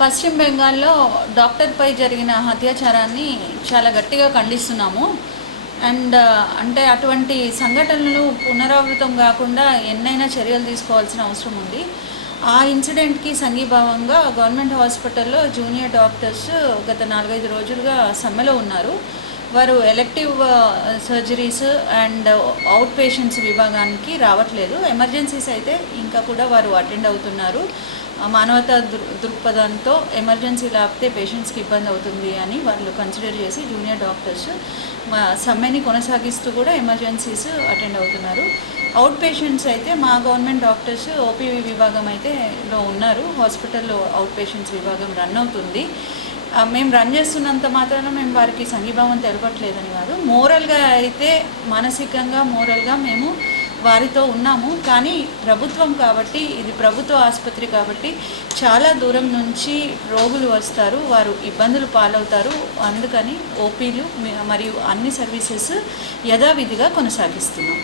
పశ్చిమ బెంగాల్లో డాక్టర్పై జరిగిన అత్యాచారాన్ని చాలా గట్టిగా ఖండిస్తున్నాము. అంటే అటువంటి సంఘటనలు పునరావృతం కాకుండా ఎన్నైనా చర్యలు తీసుకోవాల్సిన అవసరం ఉంది. ఆ ఇన్సిడెంట్కి సంఘీభావంగా గవర్నమెంట్ హాస్పిటల్లో జూనియర్ డాక్టర్స్ గత 4-5 రోజులుగా సమ్మెలో ఉన్నారు. వారు elective surgeries and out patients విభాగానికి రావట్లేదు. ఎమర్జెన్సీస్ అయితే ఇంకా కూడా వారు అటెండ్ అవుతున్నారు. మానవతా దృక్పథంతో ఎమర్జెన్సీ లేకపోతే పేషెంట్స్కి ఇబ్బంది అవుతుంది అని వాళ్ళు కన్సిడర్ చేసి జూనియర్ డాక్టర్స్ సమ్మెని కొనసాగిస్తూ కూడా ఎమర్జెన్సీస్ అటెండ్ అవుతున్నారు. అవుట్ పేషెంట్స్ అయితే మా గవర్నమెంట్ డాక్టర్స్ ఓపీవీ విభాగం అయితే ఉన్నారు. హాస్పిటల్లో అవుట్ పేషెంట్స్ విభాగం రన్ అవుతుంది. మేము రన్ చేస్తున్నంత మాత్రాన మేము వారికి సంఘీభావం తెలపట్లేదని కాదు, మోరల్గా అయితే మానసికంగా మోరల్గా మేము వారితో ఉన్నాము. కానీ ప్రభుత్వం కాబట్టి, ఇది ప్రభుత్వ ఆసుపత్రి కాబట్టి చాలా దూరం నుంచి రోగులు వస్తారు, వారు ఇబ్బందులు పాలవుతారు. అందుకని ఓపీలు మరియు అన్ని సర్వీసెస్ యథావిధిగా కొనసాగిస్తున్నాం.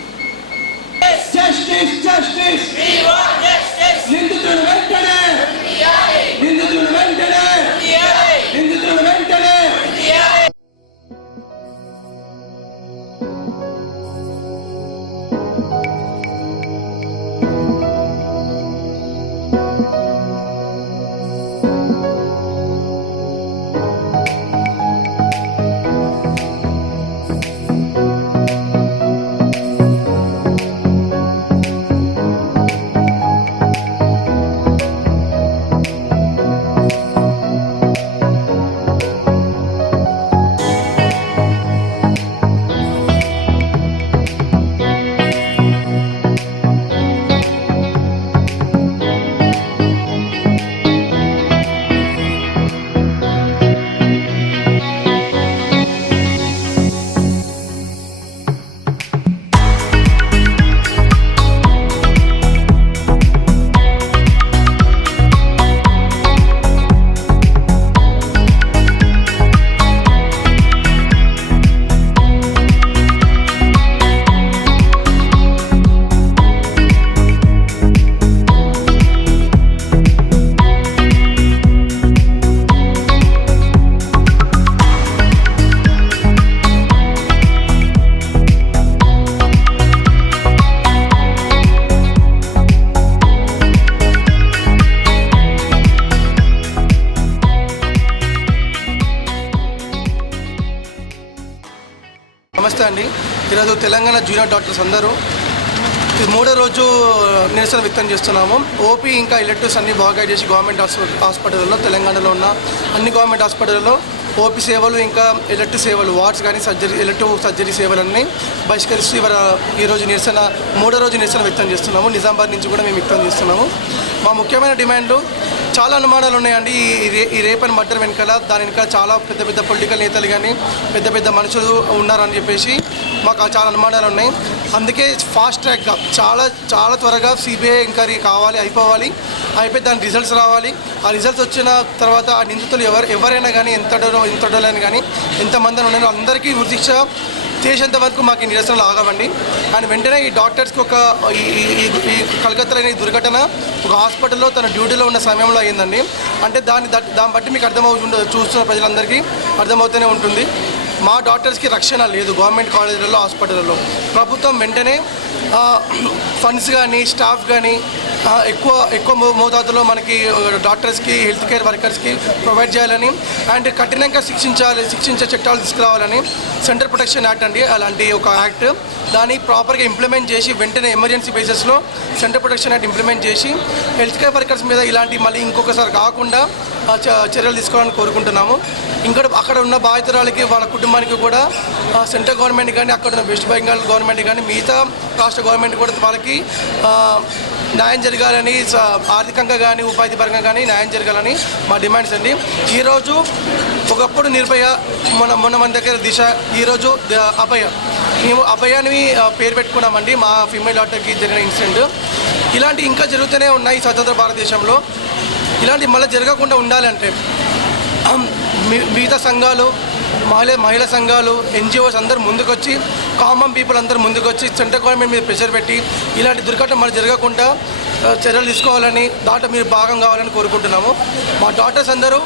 నమస్తే అండి. ఈరోజు తెలంగాణ జూనియర్ డాక్టర్స్ అందరూ మూడో రోజు నిరసన వ్యక్తం చేస్తున్నాము. ఓపీ ఇంకా ఎలెక్టివ్స్ అన్ని బాగా చేసి గవర్నమెంట్ హాస్పిటల్లో, తెలంగాణలో ఉన్న అన్ని గవర్నమెంట్ హాస్పిటల్లో ఓపీ సేవలు ఇంకా ఎలెక్టివ్ సేవలు, వార్డ్స్ కానీ ఎలెక్టివ్ సర్జరీ సేవలన్నీ బహిష్కరిస్తూ ఈరోజు మూడో రోజు నిరసన వ్యక్తం చేస్తున్నాము. నిజామాబాద్ నుంచి కూడా మేము వ్యక్తం చేస్తున్నాము. మా ముఖ్యమైన డిమాండ్లు చాలా అనుమానాలు ఉన్నాయండి. ఈ రేప్ అండ్ మర్డర్ వెనకాల, దాని వెనకాల చాలా పెద్ద పెద్ద పొలిటికల్ నేతలు కానీ పెద్ద పెద్ద మనుషులు ఉన్నారని చెప్పేసి మాకు చాలా అనుమానాలు ఉన్నాయి. అందుకే ఫాస్ట్ ట్రాక్గా చాలా త్వరగా సిబిఐ ఎంక్వైరీ అయిపోవాలి. దాని రిజల్ట్స్ రావాలి. ఆ రిజల్ట్స్ వచ్చిన తర్వాత ఆ నిందితులు ఎవరైనా కానీ ఎంతడోలని కానీ ఎంతమంది ఉన్నారో అందరికీ ఉరిశిక్ష చేసేంత వరకు మాకు ఈ నిరసనలు ఆగవండి. కానీ వెంటనే ఈ డాక్టర్స్కి ఈ కలకత్తాలో ఈ దుర్ఘటన ఒక హాస్పిటల్లో తన డ్యూటీలో ఉన్న సమయంలో అయిందండి. అంటే దాన్ని బట్టి మీకు చూస్తున్న ప్రజలందరికీ అర్థమవుతూనే ఉంటుంది. మా డాక్టర్స్కి రక్షణ లేదు గవర్నమెంట్ కాలేజీలలో, హాస్పిటల్లో. ప్రభుత్వం వెంటనే ఫండ్స్ కానీ స్టాఫ్ కానీ ఎక్కువ మోతాదులో మనకి డాక్టర్స్కి, హెల్త్ కేర్ వర్కర్స్కి ప్రొవైడ్ చేయాలని అండ్ కఠినంగా శిక్షించే చట్టాలు తీసుకురావాలని సెంట్రల్ ప్రొటెక్షన్ యాక్ట్ అండి, అలాంటి ఒక యాక్ట్, దాన్ని ప్రాపర్గా ఇంప్లిమెంట్ చేసి వెంటనే ఎమర్జెన్సీ బేసిస్లో సెంట్రల్ ప్రొటెక్షన్ యాక్ట్ ఇంప్లిమెంట్ చేసి హెల్త్ కేర్ వర్కర్స్ మీద ఇలాంటి మళ్ళీ ఇంకొకసారి కాకుండా చర్యలు తీసుకోవాలని కోరుకుంటున్నాము. అక్కడ ఉన్న బాధితురాలకి, వాళ్ళ కుటుంబానికి కూడా సెంట్రల్ గవర్నమెంట్ కానీ, అక్కడ ఉన్న వెస్ట్ బెంగాల్ గవర్నమెంట్ కానీ, మిగతా రాష్ట్ర గవర్నమెంట్ కూడా వాళ్ళకి న్యాయం జరగాలని, ఆర్థికంగా కానీ ఉపాధి పరంగా కానీ న్యాయం జరగాలని మా డిమాండ్స్ అండి. ఈరోజు ఒకప్పుడు నిర్భయ, మొన్న మన దగ్గర దిశ, ఈరోజు అభయ. మేము అభయాన్ని పేరు పెట్టుకున్నామండి మా ఫీమేల్ డాక్టర్కి జరిగిన ఇన్సిడెంట్. ఇలాంటి ఇంకా జరుగుతూనే ఉన్నాయి స్వతంత్ర భారతదేశంలో. ఇలాంటి మళ్ళీ జరగకుండా ఉండాలంటే మిగతా సంఘాలు, మహిళా సంఘాలు, ఎన్జిఓస్ అందరూ ముందుకొచ్చి, కామన్ పీపుల్ అందరూ ముందుకొచ్చి సెంట్రల్ గవర్నమెంట్ మీద ప్రెషర్ పెట్టి ఇలాంటి దుర్ఘటన మరి జరగకుండా చర్యలు తీసుకోవాలని, దాంట్లో మీరు భాగం కావాలని కోరుకుంటున్నాము. మా డాక్టర్స్ అందరూ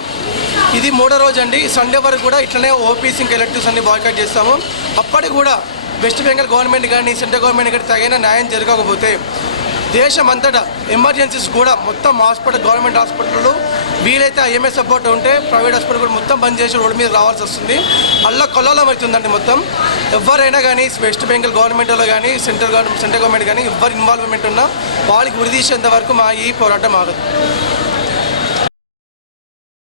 ఇది 3వ రోజు అండి. సండే వరకు కూడా ఇట్లనే ఓపీస్ ఇంకా ఎలక్టివ్స్ అన్ని బాయ్కాట్ చేస్తాము. అప్పటికి కూడా వెస్ట్ బెంగాల్ గవర్నమెంట్ కానీ సెంట్రల్ గవర్నమెంట్ కానీ తగిన న్యాయం జరగకపోతే దేశమంతటా ఎమర్జెన్సీస్ కూడా మొత్తం గవర్నమెంట్ హాస్పిటల్లో వీలైతే ఐఎంఏ సపోర్ట్ ఉంటే ప్రైవేట్ హాస్పిటల్ కూడా మొత్తం బంద్ చేసి రోడ్డు మీద రావాల్సి వస్తుంది. అల్లా కొల్లాలం అవుతుందండి మొత్తం. ఎవరైనా కానీ వెస్ట్ బెంగాల్ గవర్నమెంట్లో కానీ సెంట్రల్ గవర్నమెంట్ కానీ ఎవరు ఇన్వాల్వ్మెంట్ ఉన్నా వాళ్ళకి ఉరిదీసేంత వరకు మా ఈ పోరాటం ఆగదు.